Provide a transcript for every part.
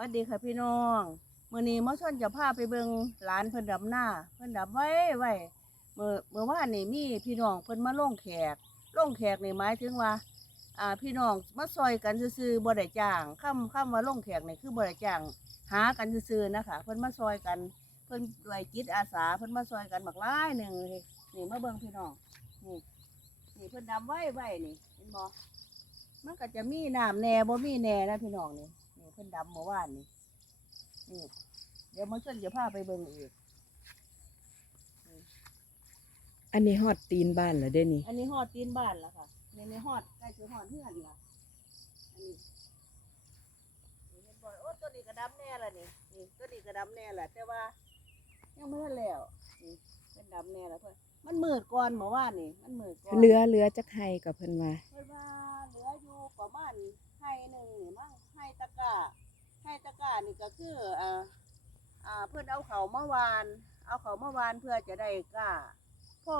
วัสดีค่ะพี่น้องมื้อนี้มอชนจะพาไปเบิงหลานเพิ่นดำหน้า เพิ่นดำไว้ไว้เมื่อเมื่อวานนี่มีพี่น้องเพิ่นมาล่งแขกล่งแขกนี่หมายถึงว่า อ่าพี่น้องมาซอยกันซื่อๆบ่ได้จ้างคำคำว่าล่งแขกนี่คือบ่ได้จ้างหากันซื่อๆนะคะเพิ่นมาซอยกัน เพิ่นด้วยจิตอาสาเพิ่นมาซอยกันบักหลายหนึ่งนี่นี่มาเบิ่งพี่น้องนี่นี่เพิ่นดำไว้ไว้นี่เห็นบ่มันก็จะมีน้ำแน่บ่มีแน่นะพี่น้องนี่นี่เพิ่นดำเมื่อวานนี่นี่เดี๋ยวมันชนจะพาไปเบิ่งอีก อันนี้ฮอดตีนบ้านเหรอเด้นี่ อันนี้ฮอดตีนบ้านแล้วค่ะนี่ในฮอดใกล้จะฮอดเฮือนละอันนี้นี่เห็นบ่โอ้ตัวนี้กระดำแน่ละนี่นี่ตัวนี้กระดำแน่ละแต่ว่า ยังไม่ทันแล้วนี่เป็นดำแน่ละเพิ่นมันมืดก่อนเมื่อวานนี่มันมืดก่อนเรือเรือจักไห้กับเพิ่นว่า เพิ่นว่าเหลืออยู่ประมาณไห้หนึ่งนี่มั้ง ไห้ตะกร้าไห้ตะกร้านี่ก็คืออ่าอ่าเพิ่นเอาเขามาวาน เอาเขามาวานเพื่อจะได้กล้าพ่อ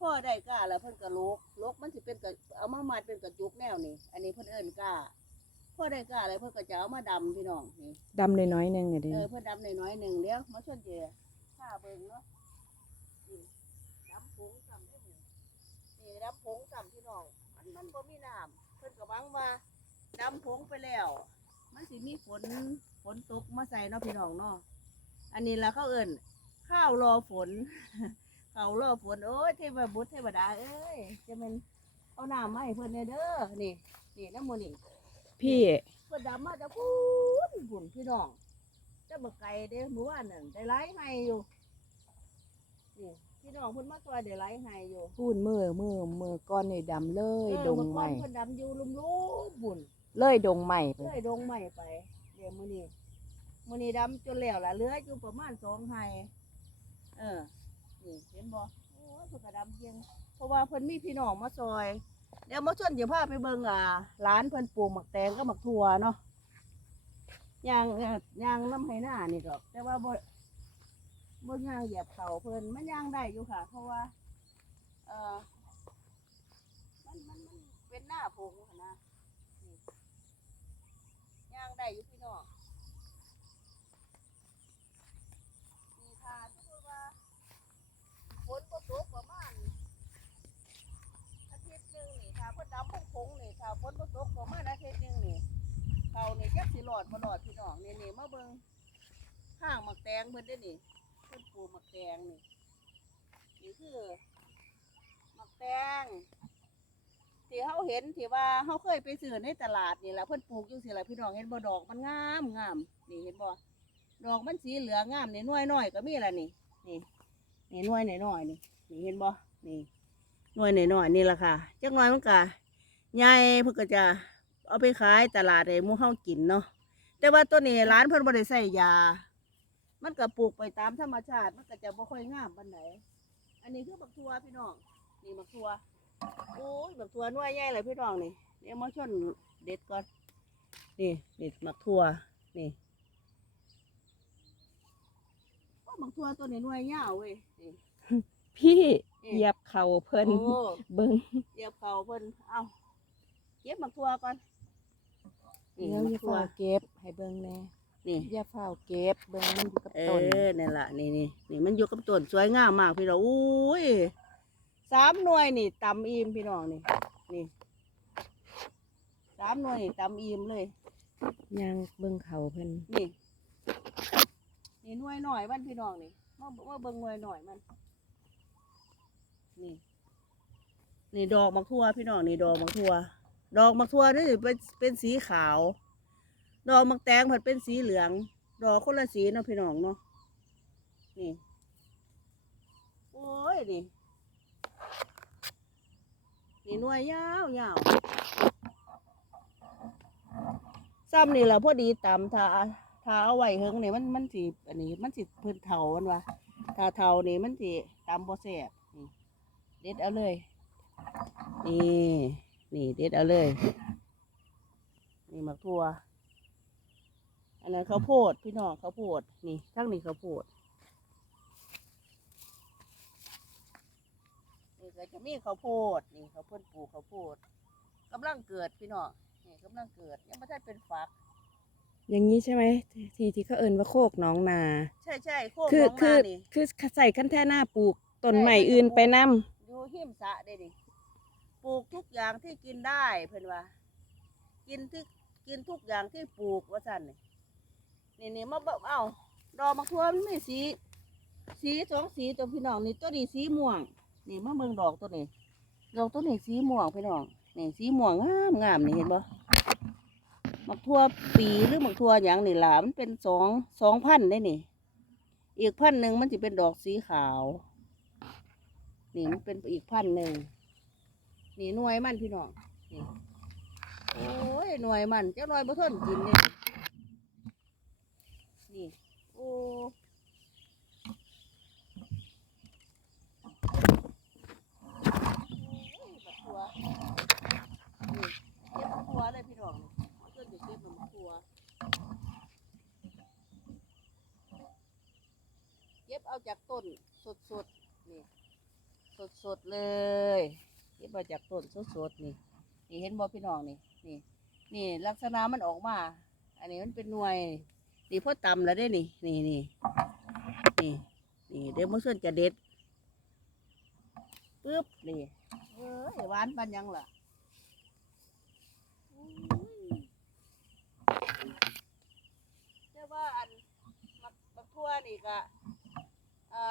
พ่อได้กล้าแล้วเพิ่นก็ลกลกมันสิเป็นกระเอามามัดเป็นกระจุกแนวนี่อันนี้เพิ่นเอิ้นกล้าพ่อได้กล้าแล้วเพิ่นก็จะเอามาดำพี่น้องนี่ดำน้อยๆหนึงอะเด้เออนี่เพื่อนดำน้อยๆหนึ่งเดียวมาชวนเจข้าเบิ่งเนาะนี่ดำผงซ้ำได้หมนี่ดำผงซ้ำพี่น้องมันมันบ่มีน้ำเพิ่นก็หวังว่าดำผงไปแล้ว มันสิมีฝนฝนตกมาใส่เนาะพี่น้องเนาะอันนี้ละเขาเอิ้นข้าวรอฝนข้าวรอฝนโอ้ยเทวบุตรเทวดาเอ้ยจะเป็นเอาน้ำมาให้เพิ่นแน่เด้อนี่นี่น้ำมันนี่พี่เพิ่นดำมาจากพูนพุ่นพี่น้องจะบักไก่เด้เมื่อวานนั่นได้ไล่ให้อยู่นี่พี่น้องเพิ่นมาซอยได้ไล่ให้อยู่พูดมือมือมือก้อนนี่ดำเลยเออดงเมื่อใหก่อม่นเพิ่นดำอยู่ลุ่มๆบุ่น เลยดงใหม่ไปเลยดงใหม่ไป เดี๋ยวมื้อนี้มื้อนี้ดำจนแล้วล่ะเหลืออยู่ประมาณสองไห้เออนี่เห็นบ่โอ้ยเพิ่นก็ดำเพียงเพราะว่าเพิ่นมีพี่น้องมาซอยเดี๋ยวมาชวนเดี๋ยวพาไปเบิ่งอ่าร้านเพิ่นปลูกหมักแตงกับหมักถั่วเนาะยางยางน้ำไหหน้านี่ดอก แต่ว่าบ่บ่ย่างเหยียบเขาเพิ่นมันย่างได้อยู่ค่ะ เพราะว่าเออมันมันมันเป็นหน้าผงนะ ย่างได้อยู่พี่น้องนี่ค่ะสมมุติว่าฝนบ่ตกประมาณอาทิตย์หนึ่งนี่ถ้าเพิ่นดำพงพงนี่ถ้าฝนบ่ตกประมาณอาทิตย์หนึ่งนี่เขานี่จักสิรอดบ่รอดพี่น้องนี่นี่มาเบิ่งห้างหมักแตงเพิ่นเด้นี่เพิ่นปลูกหมักแตงนี่นี่คือหมักแตง ที่เฮาเห็นที่ว่าเฮาเคยไปซื้อในตลาดนี่ล่ะเพิ่นปลูกอยู่สิล่ะพี่น้องเห็นบ่ดอกมันงามงามนี่เห็นบ่ดอกมันสีเหลืองงามนี่หน่วยน้อยก็มีล่ะนี่นี่นี่หน่วยน้อยๆนี่นี่เห็นบ่นี่หน่วยหน่อยๆนี่แหละค่ะจักหน่อยมันก็ใหญ่เพิ่นก็จะเอาไปขายตลาดให้หมู่เฮากินเนาะแต่ว่าตัวนี้ร้านเพิ่นบ่ได้ใส่ยา มันก็ปลูกไปตามธรรมชาติ มันก็จะบ่ค่อยงามปานใดอันนี้คือบักทัวพี่น้องนี่บักทัว โอ้ยบักทัวหน่วยใหญ่เลยพี่น้องนี่เดี๋ยวมาชนเด็ดก่อน นี่นี่บักทัวนี่โอ้บักทัวตัวนี้หน่วยยาวเว้ยนี่พี่นี่เหยียบเข่าเพิ่นโอ้เบิ่งเหยียบเขาเพิ่นเอาเก็บมักทัวก่อนนี่เดี๋ยวมัอย่ากทัวเฝ้าเก็บให้เบิ่งแหน่นี่อย่าเฝ้าเก็บเบิ่งมันอยู่กับเอต้นอนี่นล่ะนี่นี่นี่มันอยู่กับต้นสวยงามมากพี่น้องอุ้ย สามหน่วยนี่ตำอิ่มพี่น้องนี่นี่สามหน่วยนี่ตำอิ่มเลยย่างเบิ่งเขาเพิ่นนี่นี่หน่วยหน่อยมันพี่น้องนี่มามาเบิ่งหน่วยหน่อยมัน นี่ นี่ดอกมักทั่วพี่น้องนี่ดอกมักทั่วดอกมักทั่วนี่เป็นเป็นสีขาว ดอกมักแตงผัดเป็นสีเหลือง ดอกคนละสีเนาะพี่น้องเนาะนี่โอ้ยนี่ นี่หน่วยยาวยาวซ้ำนี่แหละพอดีตำถ้าถ้าเอาไว้เฮงนี่มันมันสิอันนี้มันสิเพิ่นเถามันวะถ้าเถานี่มันสิตำบ่แซ่บเด็ดเอาเลย นี่นี่เด็ดเอาเลย นี่หมักทั่วอันนั้นข้าวโพดพี่น้องข้าวโพดนี่ทั้งนี้ข้าวโพด ก็จะมีข้าวโพดนี่ข้าวโพดปลูกข้าวโพดกำลังเกิดพี่น้องนี่กำลังเกิดยังไม่ได้เป็นฝัก อย่างนี้ใช่ไหมที่ที่เขาเอิ้นว่าโคกหนองนา ใช่ใช่โคกคือน้องคืนาอนี่ คือใส่คันแท่หน้าปลูกต้นใช่ใหม่มันจะอื่นปลูกไปนํอยู่หิมสระได้ดิปลูกทุกอย่างที่กินได้เพิ่นว่า กินที่กินทุกอย่างที่ปลูกว่าสั่นนี่นี่นี่มาเบิ่งเอ้าดอกมะทั่วมันมีสี สีสองสีตัวพี่น้องนี่ตัวนี้สีม่วง นี่มาเบิ่งดอกตัวนี้ดอกตัวนี้สีม่วงพี่น้องนี่สีม่วงงามงามนี่เห็นบ่มักทั่วปีหรือมักทั่วหยังนี่ล่ะมันเป็นสองสองพันได้นี่ อีกพันหนึ่งมันจะเป็นดอกสีขาว นี่มันเป็นอีกพันหนึ่งนี่หน่วยมันพี่น้องนี่โอ้ยหน่วยมันเจ้าหน่วยบ่ทนกินเลยนี่โอ้โอ้ยบักทัวนี่เก็บบักทัวเลยพี่น้องนี่เพิ่นจะเก็บบักทัว เอาจากต้นสดๆนี่สดๆเลยเก็บเอาจากต้นสดๆนี่นี่เห็นบ่พี่น้องนี่นี่นี่ลักษณะมันออกมา อันนี้มันเป็นหน่วย นี่พ่อตำแล้วได้นี่นี่นี่นี่นี่เดี๋ยวมันส่วนจะเด็ดปึ๊บนี่เอ้ยหวานปันยังล่ะอุ้ยแต่ว่าอันมักมักทั่วนี่ก็ อ่า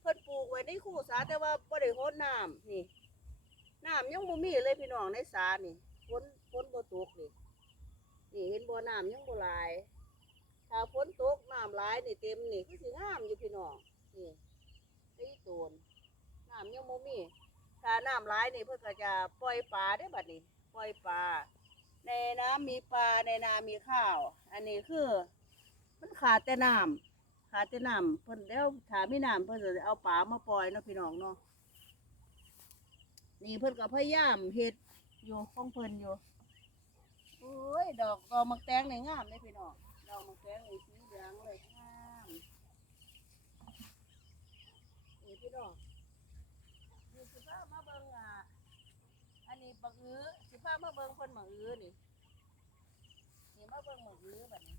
เพิ่นปลูกไว้ในคูสาแต่ว่าบ่ได้โหดน้ำนี่น้ำยังบ่มีเลยพี่น้องในสานี่ฝนฝนบ่ตกนี่นี่เห็นบ่น้ำยังบ่หลายถ้าฝนตกน้ำหลายนี่เต็มนี่คือสิงามอยู่พี่น้องนี่ตีโตนน้ำยังบ่มีถ้าน้ำหลายนี่เพิ่นก็จะปล่อยปลาได้บัดนี้ปล่อยปลาในน้ำมีปลาในนามีข้าว อันนี้คือ มันขาดแต่น้ำ ขาดแต่น้ำเพิ่นแล้วถามีน้ำเพิ่นจะเอาปลามาปล่อยเนาะพี่น้องเนาะนี่เพิ่นก็พยายามเฮ็ดอยู่ของเพิ่นอยู่โอ้ยดอกดอกมักแตงนี่งามเลยพี่น้องดอกมักแตงนี่สีเหลืองเลยงามนี่พี่น้องนี่สิพามาเบิ่งอะอันนี้บักอื้อสิพามาเบิ่งเพิ่นบักอื้อนี่นี่มาเบิ่งบักอื้อแบัดนี้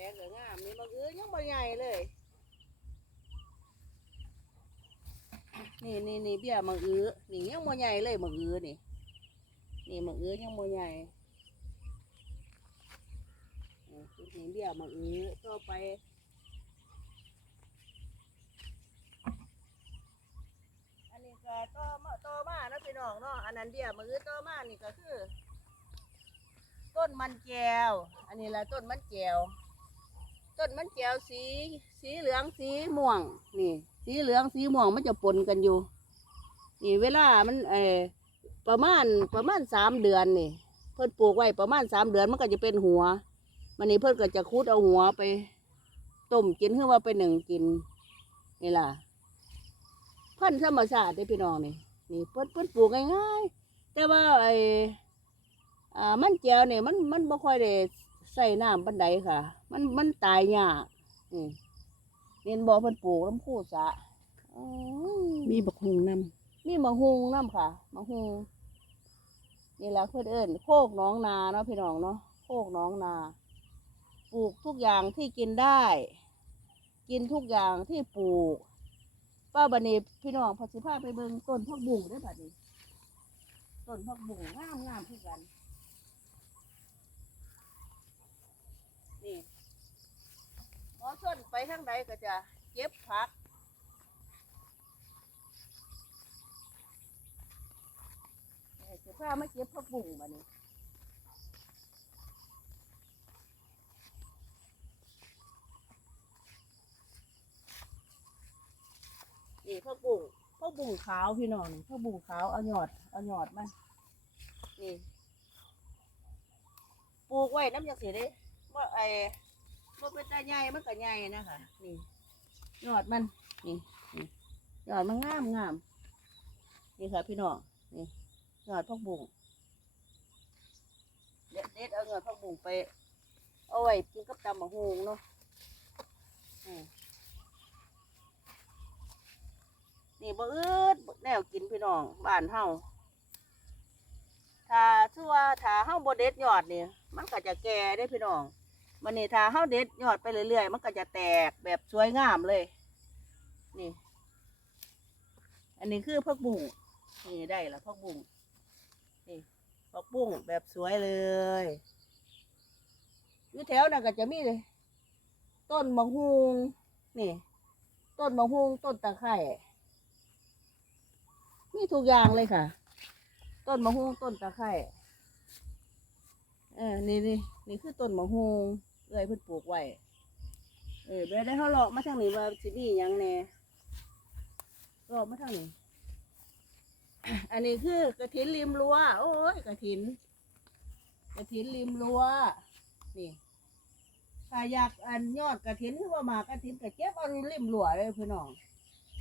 อืมแตงก็งามนี่มะอื้อยังบ่ใหญ่เลย นี่นี่นี่เบี้ยมะอื้อนี่ยังบ่ใหญ่เลยมะอื้อนี่ นี่มะอื้อยังบ่ใหญ่อ่านี่เบี้ยมะอื้อต่อไปอันนี้ก็ต่อมาต่อมาเนาะพี่น้องเนาะอันนั้นเบี้ยมะอื้อต่อมานี่ก็คือ ต้นมันแก้ว อันนี้แหละต้นมันแก้ว ต้นมันแก้วสี สีเหลืองสีม่วง นี่ สีเหลืองสีม่วงมันจะปนกันอยู่ นี่เวลามันเออประมาณประมาณสามเดือนนี่ เพิ่นปลูกไว้ประมาณสามเดือนมันก็จะเป็นหัว มันนี่เพิ่นก็จะคุดเอาหัวไปต้มกินเพื่อว่าไปหนึ่งกินนี่ล่ะพันธุ์ธรรมชาติได้พี่น้องนี่นี่เพิ่นเพิ่นปลูกง่ายๆแต่ว่าไอ้อ่ามันแก้วเนี่ยมันมันบ่ค่อยได้ใส่น้ำปันใดค่ะ มันมันตายยากอืมเรียนบ่อเพิ่นปลูกน้ำคู่สะอื้อมีบักฮุงนํมีมะฮุงน้ำค่ะมะฮุงนี่แหละเพื่อนเอิ้นโคกหน้องนาเนาะพี่น้องเนาะโคกหน้องนา ปลูกทุกอย่างที่กินได้ กินทุกอย่างที่ปลูกป้าบันนี้พี่น้องพอสิพาไปเบิ่งต้นพักบุ้งได้อบัดนี้ต้นพักบุ้งงามงามๆคือกันนี่หมอส้นไป ทางใดก็จะเก็บผักเอ้ยสิพามาเก็บผักบุ้งมานี่นี่ผักบุ้งผักบุ้งขาวพี่น้องนี่ผักบุ้งขาวเอาหยอดเอาหยอดมันนี่ปลูกไว้น้ำยังสีได้ว่าไอ ว่เป็นตาใหญ่มันก็ใหญ่นะคะนี่ยอดมันนี่นี่ยอดมันงามงามนี่ค่ะพี่น้องนี่ยอดผักบุ้งเด็ดเด็ดเอายอดผักบุ้งไปเอาไว้กินกับตำมะฮงเนาะนี่บ่อืดแนวกินพี่น้องบ้านเฮาถ้าชั่วาถ้าเฮาบ่เด็ดยอดนี่มันก็จะแก่ได้พี่น้อง มันนี่ถ้าเฮาเด็ดยอดไปเรื่อยๆ มันก็จะแตกแบบสวยงามเลย นี่ อันนี้คือผักบุ้งนี่ได้ละผักบุ้งนี่ผักบุ้งแบบสวยเลยอยู่แถวนั้นก็จะมีเลย ต้นมะฮุงนี่ ต้นมะฮุงต้นตะไคร่มีทุกอย่างเลยค่ะ ต้นมะฮุงต้นตะไคร่เออนี่นี่นี่คือต้นมะฮุง เอ้ยเพิ่นปลูกไว้เออเดี๋ยวได้เขาเลาะมาทางนี้ว่าสิมีหยังแหน่เลาะมาทางนี้ อันนี้คือกระถินริมรั้วโอ้ยกระถินกระถินริมรั้วนี่ถ้าอยากอันยอดกระถินคือว่ามากระถินก็เก็บเอาริมรั้วเลยพี่น้อง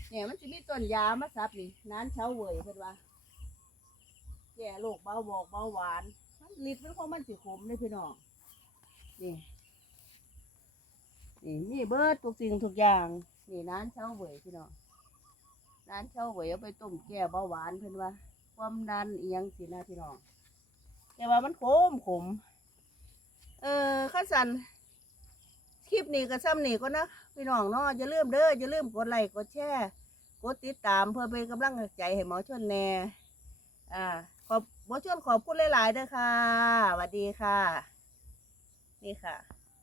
เนี่ยมันจะมีต้นยามาซับนี่น้ำเช้าเวยเพิ่นว่าแก่โรคเบาบอกเบาหวานมันลิดมันของมันสิขมเลยพี่น้องนี่ นี่มีเบิดทุกสิ่งทุกอย่าง นี่น้ำเช้าเวยพี่น้องน้ำเช้าเวยเอาไปต้มแก้เบาหวานเพิ่อนว่า ความดันเอียงสินะพี่น้องแต่ว่ามันขมขมเออข้าสันคลิปนี้ก็ซ้ำนี่ก็นะพี่น้องเนาะอย่าลืมเด้ออย่าลืมกดไลค์กดแชร์กดติดตามเพื่อเป็นกำลังใจให้หมอชนแน่อ่าขอบหมอชนขอบคุณหลายๆเด้อค่ะสวัสดีค่ะ นี่ค่ะ